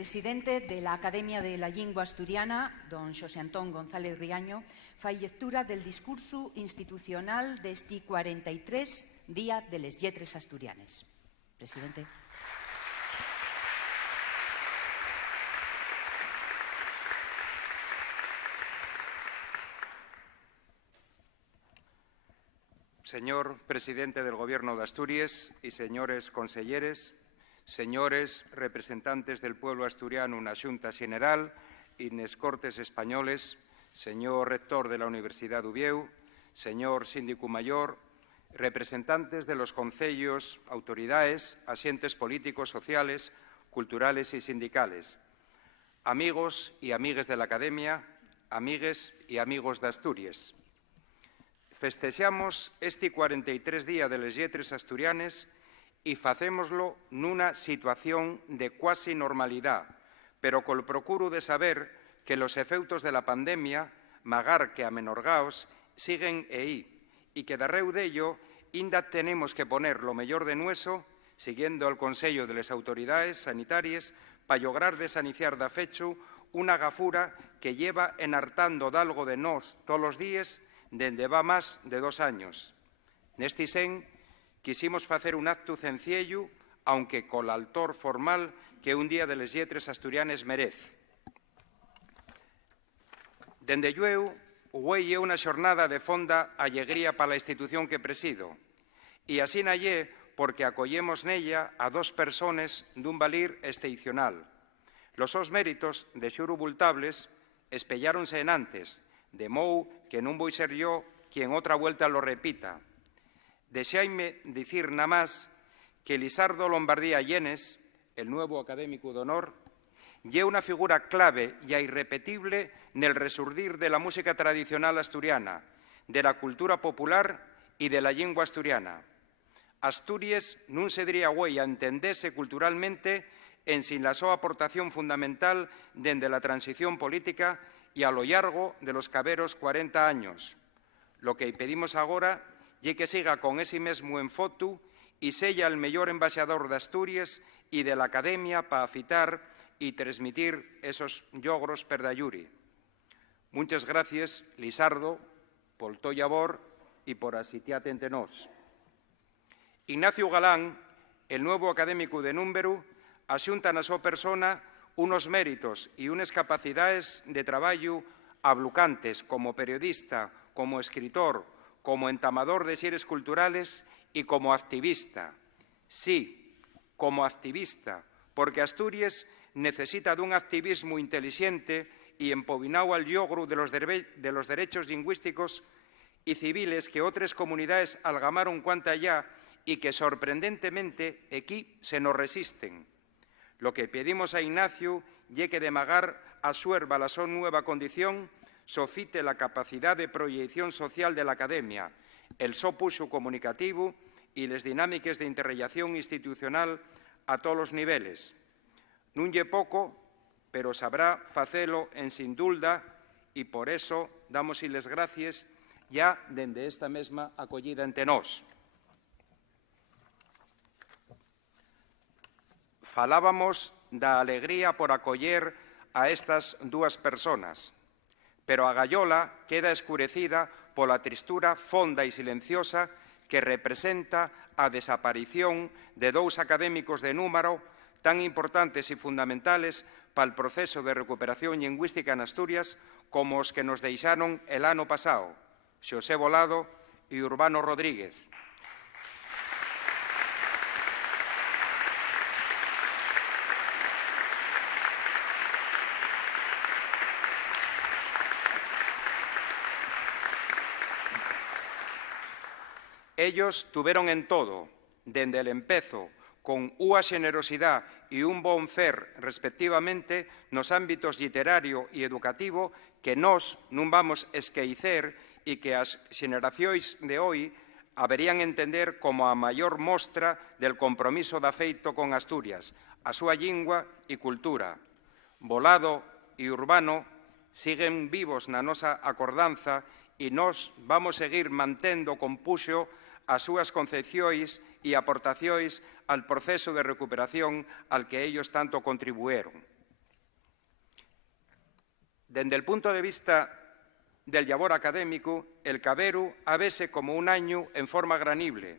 presidente de la Academia de la Lingua Asturiana, don Xosé Antón González Riaño, fai lectura del discurso institucional deste 43 Día de les Lletres Asturianes. Presidente. Señor presidente del Gobierno de Asturias y señores conselleres, señores representantes del pueblo asturiano na Xunta Xeneral y nes Cortes Españoles, señor rector de la Universidad de Uvieu, señor síndico mayor, representantes de los concellos, autoridades, asientes políticos, sociales, culturales y sindicales, amigos y amigues de la Academia, amigues y amigos de Asturias. Festexamos este 43 Día de les Lletres Asturianes e facémoslo nunha situación de cuasi normalidade, pero col procuro de saber que los efeutos de la pandemia, magar que amenorgaos, siguen aí, e que darreu dello inda tenemos que poner lo mellor de nueso, siguiendo el consello de les autoridades sanitarias, para lograr desaniciar da fecho unha gafura que lleva enhartando d'algo de nós todos os días dende va máis de 2 años. Neste sen, quisimos facer un acto sencillo, aunque col altor formal que un Día de les Lletres Asturianes merece. Dende llueu, hoxe é unha xornada de fonda alegría para a institución que presido, e así nallé porque acollemos nella a 2 personas dun valir excepcional. Los seus méritos de xuro bultables espelláronse en antes, de mou que non vou ser yo quien outra vuelta lo repita. Deixaime dicir na más que Lisardo Lombardía Llenes, el nuevo académico de honor, lle unha figura clave e irrepetible nel resurdir de la música tradicional asturiana, de la cultura popular e de la lingua asturiana. Asturias non se diría güey a entendese culturalmente en sin la súa aportación fundamental dende la transición política y a lo largo de los caberos 40 años. Lo que pedimos agora é que siga con ese mesmo enfotu e sella el mellor embaixador de Asturias e de la Academia para afitar e transmitir esos logros per dayuri. Muchas gracias, Lisardo, por to labor e por asitiate entre nós. Ignacio Galán, el nuevo académico de Número, axunta na súa persona unos méritos e unas capacidades de traballo ablucantes como periodista, como escritor, como entamador de xeres culturales e como activista. Sí, como activista, porque Asturias necesita dun activismo inteligente e empobinado al logro de los derechos lingüísticos e civiles que outras comunidades algamaron cuanta allá e que sorprendentemente aquí se nos resisten. Lo que pedimos a Ignacio é que de magar asuerva la súa nueva condición, sofite la capacidad de proyección social de la Academia, el so puxo comunicativo e les dinámicas de interrelación institucional a todos os niveles. Non lle pouco, pero sabrá facelo en sin dulda e por eso damos les gracias ya dende esta mesma acollida entre nós. Falábamos da alegría por acoller a estas 2 personas, pero a gallola queda escurecida pola tristura fonda e silenciosa que representa a desaparición de 2 académicos de Número tan importantes e fundamentales para o proceso de recuperación lingüística en Asturias como os que nos deixaron el ano pasado, Xosé Volado e Urbano Rodríguez. Ellos tuvieron en todo, dende el empezo, con unha xenerosidade e un bon fer, respectivamente, nos ámbitos literario e educativo que nós non vamos esquecer e que as xeneracións de hoy haberían entender como a maior mostra del compromiso da feito con Asturias, a súa lingua e cultura. Volado e Urbano siguen vivos na nosa acordanza e nós vamos seguir mantendo con puxo as súas concepcións e aportacións al proceso de recuperación al que ellos tanto contribuyeron. Dende el punto de vista del labor académico, el caberu avese como un año en forma granible.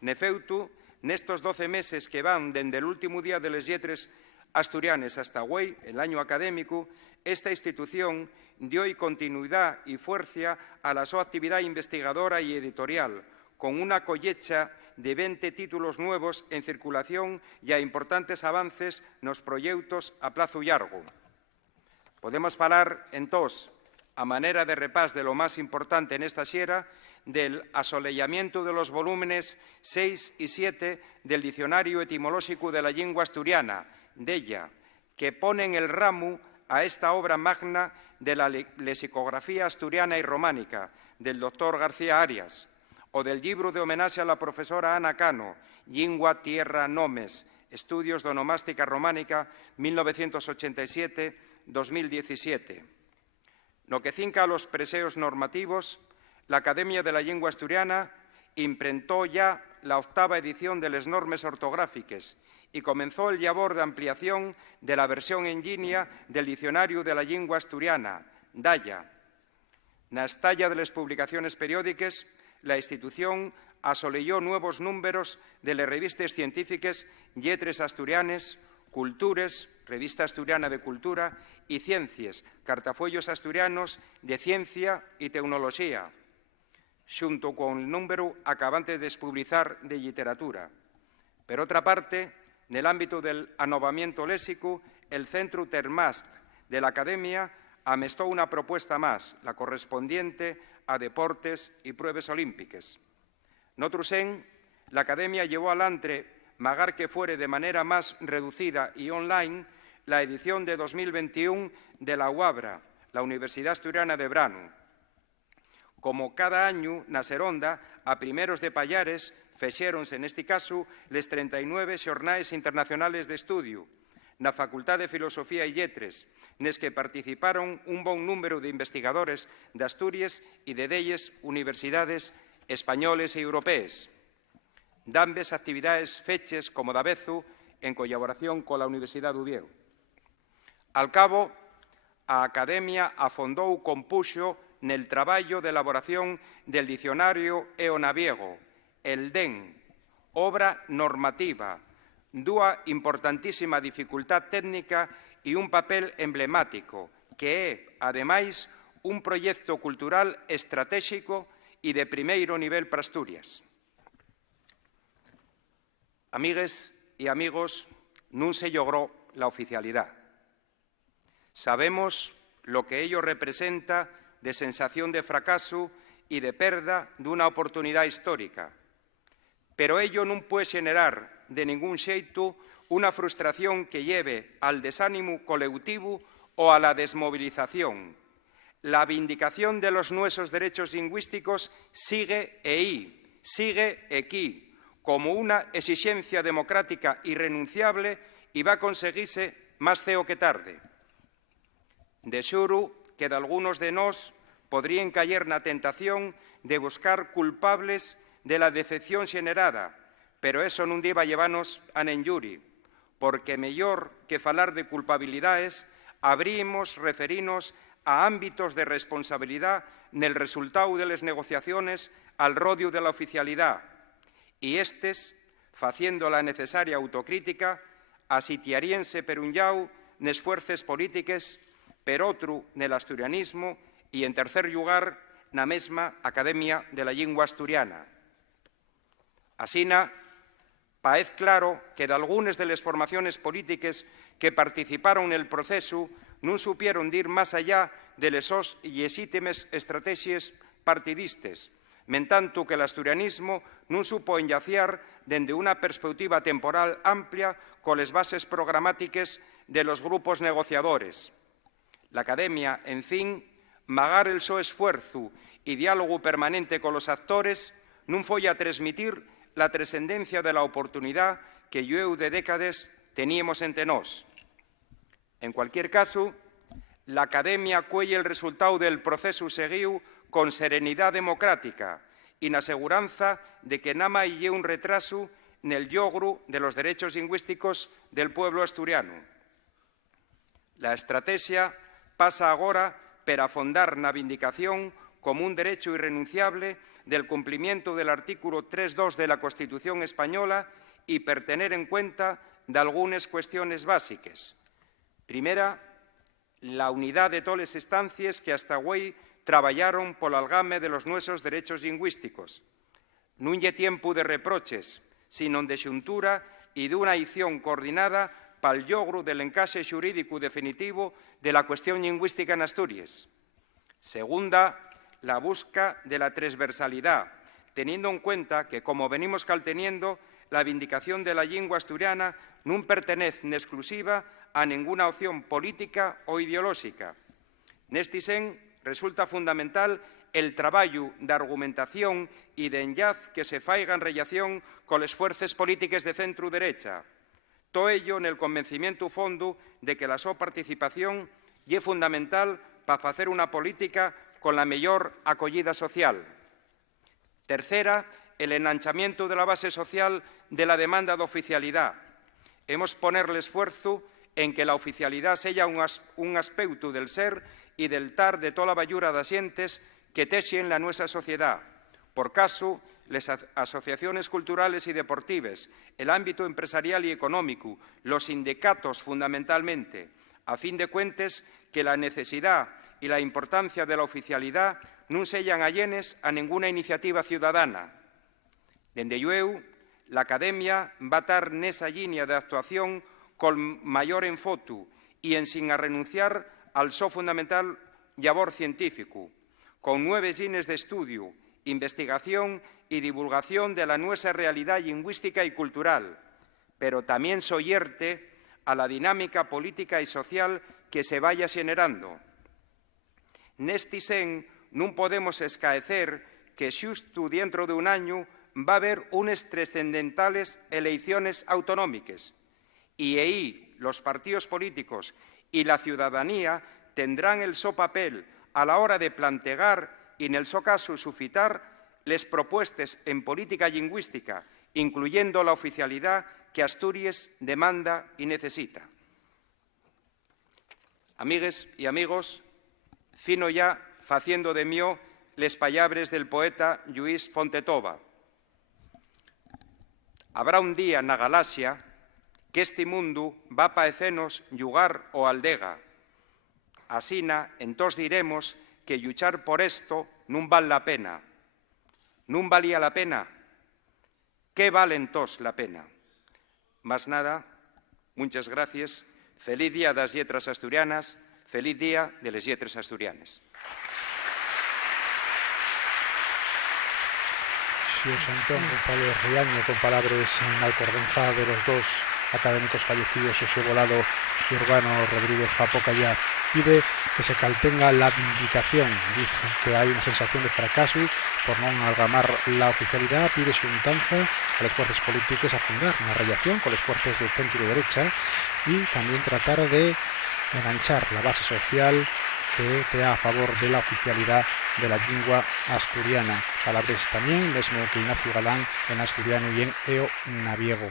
Nefeutu, nestos 12 meses que van dende el último día de les lletres asturianes hasta hoy, el año académico, esta institución dio continuidad y fuerza a la su actividad investigadora y editorial, con una cosecha de 20 títulos nuevos en circulación y a importantes avances nos proyectos a plazo largo. Podemos falar, entós, a manera de repás de lo más importante en esta xera, del asolellamiento de los volúmenes 6 y 7 del Diccionario Etimolóxico de la Lengua Asturiana, d'ella, que ponen el ramo a esta obra magna de la lexicografía asturiana y románica del doctor García Arias, o del libro de homenaje a la profesora Ana Cano, Lingua, Tierra, Nomes, Estudios de Onomástica Románica, 1987-2017. No que cinca a los preseos normativos, la Academia de la Lengua Asturiana imprentó ya la 8ª edición de las normas ortográficas y comenzó el labor de ampliación de la versión en línea del Diccionario de la Lengua Asturiana, DALLA. Na estalla de las publicaciones periódicas, la institución asoleyó nuevos números de las revistas científicas Lletres Asturianes, Cultures, Revista Asturiana de Cultura, y Ciencias, cartafollos asturianos de Ciencia y Tecnología, xunto con el número acabante de publicar de Literatura. Por otra parte, en el ámbito del anovamiento léxico, el Centro Termast de la Academia amestó una propuesta más, la correspondiente a deportes y pruebas olímpicas. Notrusén, la Academia llevó adelante, magar que fuere de manera más reducida y online, la edición de 2021 de la UABRA, la Universidad Asturiana de Brano. Como cada año, na Seronda, a primeros de Pallares, fexéronse, neste caso, les 39 xornais internacionales de estudio, na Facultad de Filosofía e Lletres, nes que participaron un bon número de investigadores de Asturias e de 10 universidades españoles e europeas. Dambes actividades feches como davezu en colaboración con la Universidad de Oviedo. Al cabo, a Academia afondou con puxo nel traballo de elaboración del Dicionario eonaviego, el DEN, obra normativa, dúa importantísima dificultad técnica e un papel emblemático, que é, ademais, un proxecto cultural estratégico e de primeiro nivel para Asturias. Amigues e amigos, non se logró la oficialidad. Sabemos lo que ello representa de sensación de fracaso y de perda dunha oportunidad histórica. Pero ello non puede generar de ningún xeito unha frustración que lleve al desánimo colectivo o a la desmovilización. La vindicación de los nuestros derechos lingüísticos sigue sigue aquí, como una exigencia democrática irrenunciable y va a conseguirse más ceo que tarde. De xuro que de algunos de nós podrían caer na tentación de buscar culpables de la decepción xenerada, pero eso non deba llevarnos a nenlluri, porque mellor que falar de culpabilidades, habríamos referirnos a ámbitos de responsabilidad nel resultado de las negociaciones al rodio de la oficialidad, y estes, faciendo la necesaria autocrítica, asitiaríense per un llau nes fuerzas políticas, per outro nel asturianismo e, en tercer lugar, na mesma Academia de la Lingua Asturiana. Asina, paez claro que de algunhas de las formaciones políticas que participaron nel proceso non supieron dir máis allá de les sos lexítimes estrategias partidistas, mentanto que el asturianismo non supo enllaciar dende unha perspectiva temporal amplia coles bases programáticas de los grupos negociadores. La Academia, en fin, magar el so esfuerzo y diálogo permanente con los actores, non foi a transmitir la trascendencia de la oportunidad que llueu de décadas teníamos entre nós. En cualquier caso, la Academia cuelle el resultado del proceso seguiu con serenidad democrática y na seguranza de que nama lle un retraso nel logro de los derechos lingüísticos del pueblo asturiano. La estrategia pasa agora per afondar na vindicación como un derecho irrenunciable del cumplimiento del artículo 3.2 de la Constitución española y per tener en cuenta de algunas cuestiones básicas. Primera, la unidad de todas las estancias que hasta hoy traballaron polo algame de los nuestros derechos lingüísticos. Non lle tiempo de reproches, sino de xuntura y de una acción coordinada para el logro del encaje xurídico definitivo de la cuestión lingüística en Asturias. Segunda, la busca de la transversalidad, teniendo en cuenta que, como venimos calteniendo, la vindicación de la lengua asturiana no pertenece en exclusiva a ninguna opción política o ideológica. Neste sen, resulta fundamental el traballo de argumentación y de enllaz que se faiga en relación con las fuerzas políticas de centro-derecha. Todo ello en el convencimiento fondo de que la súa participación é fundamental para facer una política con la mellor acollida social. Tercera, el enanchamiento de la base social de la demanda de oficialidad. Hemos ponerle esfuerzo en que la oficialidad sea un aspecto del ser y del tar de toda la ballura de xentes que texen la nuestra sociedad. Por caso, las asociaciones culturales y deportivas, el ámbito empresarial y económico, los sindicatos fundamentalmente, a fin de cuentas que la necesidad y la importancia de la oficialidad non sellan allenes a ninguna iniciativa ciudadana. Dende llueu, la Academia va estar nesa línea de actuación con mayor enfoto y en sin a renunciar al so fundamental labor científico, con 9 líneas de estudio, investigación y divulgación de la nuestra realidad lingüística y cultural, pero también soyerte a la dinámica política y social que se vaya generando. Neste sen, non podemos escaecer que xusto dentro de un año va a haber unas trascendentales elecciones autonómicas y ahí los partidos políticos y la ciudadanía tendrán el so papel a la hora de plantear y en el so caso suscitar les propuestas en política lingüística, incluyendo la oficialidad que Asturias demanda y necesita. Amigues y amigos, fino ya faciendo de mío les pallabres del poeta Lluís Fontetoba. Habrá un día na galaxia que este mundo va paecenos llugar o aldega. Asina, entós diremos que luchar por esto non val la pena. Non valía la pena. ¿Qué vale entós la pena? Más nada, muchas gracias. Feliz día das Lletras Asturianas. Feliz día de les Lletres Asturianes. Xosé Antón González Riaño, con palabras en alcordenza de los dos académicos fallecidos, Xosé Volado y Urbano Rodríguez Zapocayá, pide que se caltenga la vindicación. Dice que hay una sensación de fracaso por no amalgamar la oficialidad, pide xuntanza a las fuerzas políticas a fundar una relación con las fuerzas del centro y derecha y también tratar de enganchar la base social que tea a favor de la oficialidad de la lengua asturiana. Palabras también, mesmo que Ignacio Galán en asturiano y en eo naviego.